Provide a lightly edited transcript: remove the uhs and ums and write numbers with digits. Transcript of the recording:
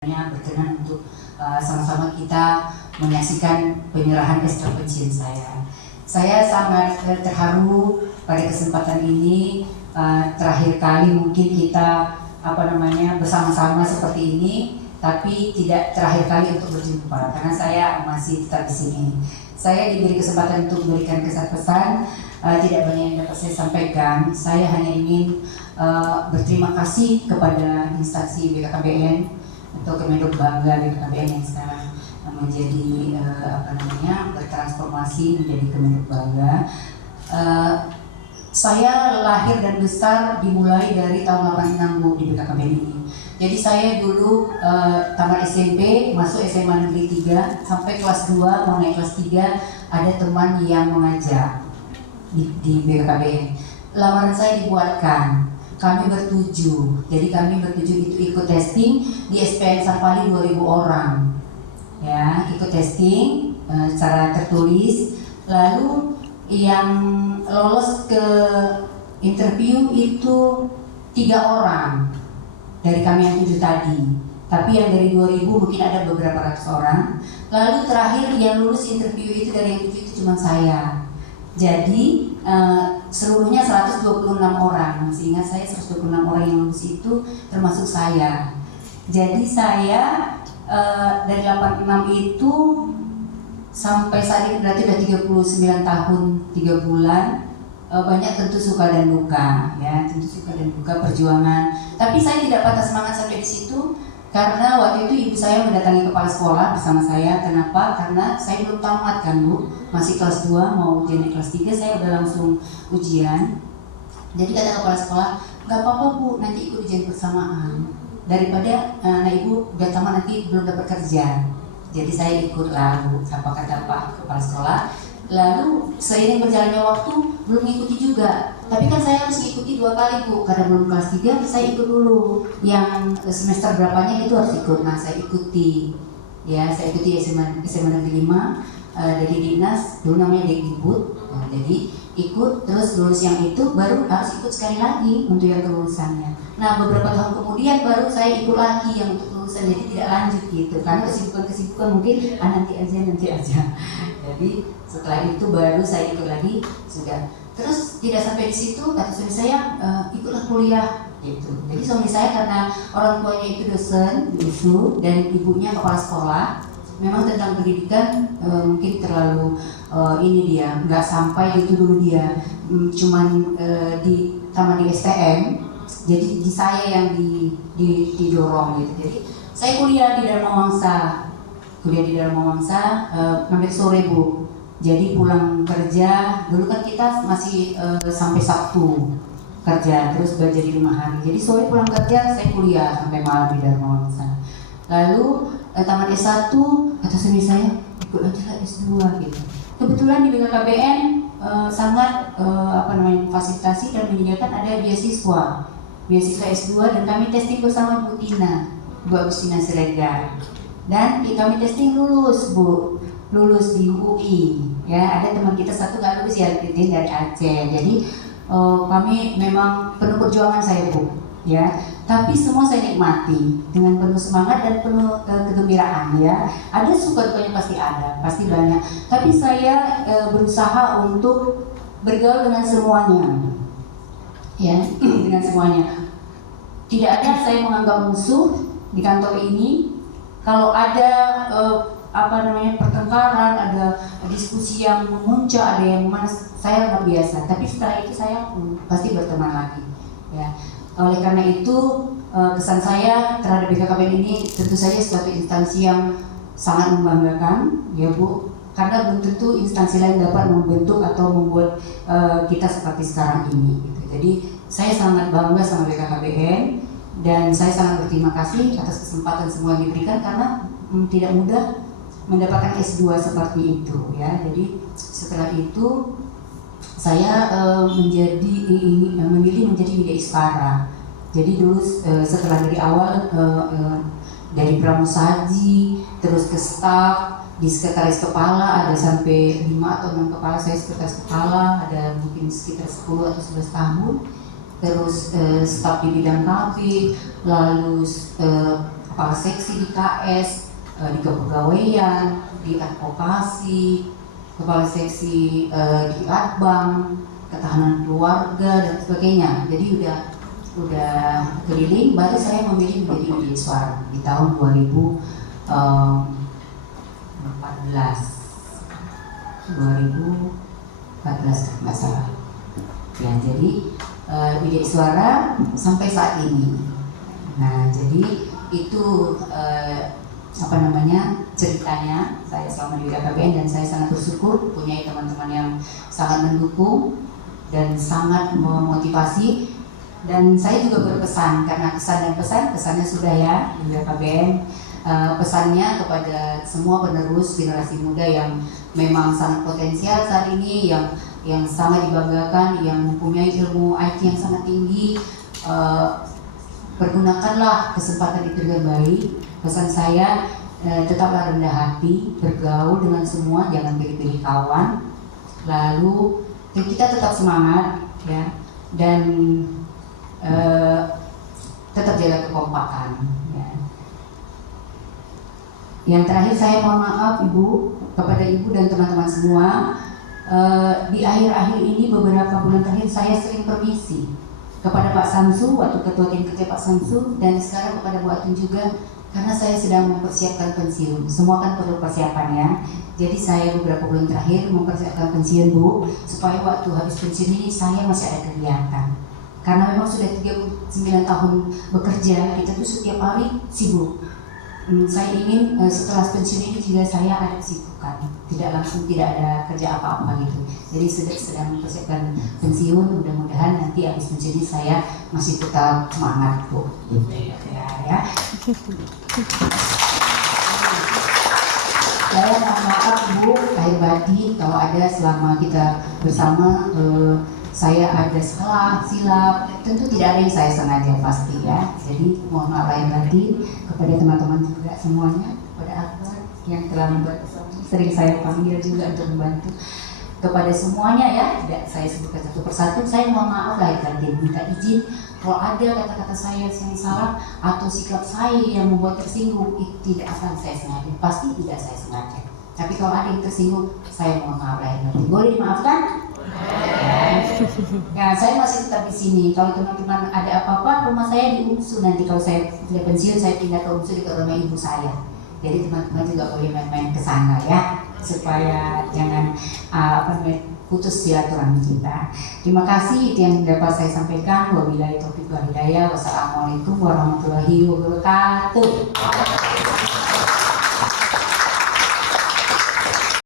Berkenan untuk sama-sama kita menyaksikan penyerahan ekstra pensiun saya. Saya sangat terharu pada kesempatan ini, terakhir kali mungkin kita bersama-sama seperti ini, tapi tidak terakhir kali untuk berjumpa karena saya masih tetap di sini. Saya diberi kesempatan untuk memberikan kesan-pesan, tidak banyak yang dapat saya sampaikan. Saya hanya ingin berterima kasih kepada instansi BKKBN atau Kemenhub Bangga BKKBN yang sekarang menjadi bertransformasi menjadi Kemenhub Bangga. Saya lahir dan besar dimulai dari tahun 86 Bu di BKKBN ini. Jadi saya dulu tamat SMP, masuk SMA Negeri 3 sampai kelas 2, mau naik kelas 3 ada teman yang mengajak di BKKBN. Lamaran saya dibuatkan. Kami bertujuh, jadi kami bertujuh itu ikut testing di SPN Sapali 2000 orang, ya ikut testing secara tertulis. Lalu yang lolos ke interview itu 3 orang dari kami yang 7 tadi, tapi yang dari 2000 mungkin ada beberapa ratus orang. Lalu terakhir yang lulus interview itu dari yang 7 itu cuma saya. Jadi seluruhnya 126 orang, sehingga saya 126 orang yang lulus itu termasuk saya. Jadi saya dari 86 itu sampai saat ini berarti sudah 39 tahun 3 bulan. Banyak tentu suka dan duka, ya tentu suka dan duka perjuangan. Tapi saya tidak patah semangat sampai di situ. Karena waktu itu ibu saya mendatangi kepala sekolah bersama saya. Kenapa? Karena saya belum tamat kan Bu, masih kelas 2 mau ujian kelas 3, saya udah langsung ujian. Jadi kata kepala sekolah, gak apa-apa Bu, nanti ikut ujian bersamaan, daripada anak ibu udah tamat nanti belum dapat kerja. Jadi saya ikut lah Bu, apa kata Pak kepala sekolah. Lalu seiring berjalannya waktu belum ikuti juga. Tapi kan saya harus ikuti 2 kali Bu, karena belum kelas 3 saya ikut dulu. Yang semester berapanya itu harus ikut. Nah saya ikuti, ya saya ikuti SMA Negeri 5 dari dinas, dulu namanya Dekdikbud. Nah, jadi ikut, terus lulus yang itu baru harus ikut sekali lagi untuk yang kelulusannya. Nah beberapa tahun kemudian baru saya ikut lagi yang untuk kelulusan, jadi tidak lanjut gitu. Karena kesibukan mungkin nanti aja. Jadi setelah itu baru saya ikut lagi sudah. Terus tidak sampai di situ, kata suami saya ikutlah kuliah gitu. Jadi suami saya karena orang tuanya itu dosen di USU dan ibunya kepala sekolah, memang tentang pendidikan mungkin terlalu ini dia nggak sampai gitu dulu dia, cuman di taman di STM. Jadi di saya yang didorong gitu. Jadi saya kuliah di Dharma Wangsa, hampir sore Bu. Jadi pulang kerja, dulu kan kita masih sampai Sabtu kerja, terus belajar di 5 hari. Jadi sore pulang kerja, saya kuliah sampai malam di Dharma Wangsa. Lalu tamat S1, kata suami saya, ikut aja lah S2 gitu. Kebetulan di BKKBN sangat fasilitasi dan menyediakan ada beasiswa S2, dan kami testing bersama Bu Agustina Siregar. Dan kami testing lulus Bu, lulus di UI, ya ada teman kita satu nggak lulus ya, dari Aceh. Jadi kami memang penuh perjuangan saya Bu, ya. Tapi semua saya nikmati dengan penuh semangat dan penuh kegembiraan, ya. Ada suka dukanya pasti ada, pasti banyak. Tapi saya berusaha untuk bergaul dengan semuanya, ya, dengan semuanya. Tidak ada saya menganggap musuh di kantor ini. Kalau ada pertengkaran, ada diskusi yang memuncak, ada yang memanas, saya luar biasa. Tapi setelah itu saya pasti berteman lagi, ya. Oleh karena itu kesan saya terhadap BKKBN ini tentu saja suatu instansi yang sangat membanggakan, ya Bu. Karena belum tentu instansi lain dapat membentuk atau membuat kita seperti sekarang ini, gitu. Jadi saya sangat bangga sama BKKBN. Dan saya sangat berterima kasih atas kesempatan semua yang diberikan, karena tidak mudah mendapatkan S2 seperti itu, ya. Jadi setelah itu saya memilih menjadi Widya Iskara. Jadi dulu setelah dari awal dari pramusaji, terus ke staf, di sekretaris kepala ada sampai 5 atau 6 kepala, saya sekretaris kepala ada mungkin sekitar 10 atau 11 tahun. Terus staf di bidang KB, lalu kepala seksi di KS, di kepegawaian, di advokasi, kepala seksi di Adbang, ketahanan keluarga dan sebagainya. Jadi udah keliling, baru saya memilih menjadi media suara di tahun 2014 nggak salah. Ya, jadi media suara sampai saat ini. Nah, jadi itu ceritanya saya selama di BKKBN, dan saya sangat bersyukur punya teman-teman yang sangat mendukung dan sangat memotivasi. Dan saya juga berpesan, karena kesan dan pesan, kesannya sudah ya di BKKBN, pesannya kepada semua penerus generasi muda yang memang sangat potensial saat ini, yang sangat dibanggakan, yang mempunyai ilmu IT yang sangat tinggi. Pergunakanlah kesempatan itu dengan baik. Pesan saya, tetaplah rendah hati, bergaul dengan semua, jangan pilih-pilih kawan. Lalu kita tetap semangat ya, dan tetap jaga kekompakan ya. Yang terakhir, saya mohon maaf kepada ibu dan teman-teman semua. Di akhir-akhir ini, beberapa bulan terakhir, saya sering permisi kepada Pak Samsu, waktu ketua tim kerja Pak Samsu, dan sekarang kepada Bu Atun juga, karena saya sedang mempersiapkan pensiun. Semua kan perlu persiapan ya. Jadi saya beberapa bulan terakhir mempersiapkan pensiun, Bu, supaya waktu habis pensiun ini saya masih ada kegiatan. Karena memang sudah 39 tahun bekerja, kita tuh setiap hari sibuk. Saya ingin setelah pensiun ini juga saya ada kesibukan, tidak ada kerja apa-apa gitu. Jadi sedang mempersiapkan pensiun, mudah-mudahan nanti habis pensiun ini saya masih tetap semangat, Bu. Ya. Saya mohon maaf, Bu, lahir batin kalau ada selama kita bersama saya ada salah, silap, tentu tidak ada yang saya sengaja pasti ya. Jadi mohon maaf lahir batin kepada teman-teman juga semuanya, kepada Akbar yang telah membantu, sering saya panggil juga untuk membantu, kepada semuanya ya, tidak saya sebutkan satu persatu. Saya mohon maaf lahir batin, minta izin kalau ada kata-kata saya yang salah atau sikap saya yang membuat tersinggung, tidak akan saya sengaja, pasti tidak saya sengaja. Tapi kalau ada yang tersinggung, saya mohon maaf lahir batin. Boleh dimaafkan? Ya, saya masih tetap di sini. Kalau teman-teman ada apa-apa, rumah saya di UMSU. Nanti kalau saya sudah pensiun, saya pindah ke UMSU di rumah ibu saya. Jadi teman-teman juga boleh main-main ke sana ya, supaya jangan putus silaturahmi kita. Terima kasih, itu yang dapat saya sampaikan. Wabillahi taufiq wal hidayah. Wassalamualaikum warahmatullahi wabarakatuh.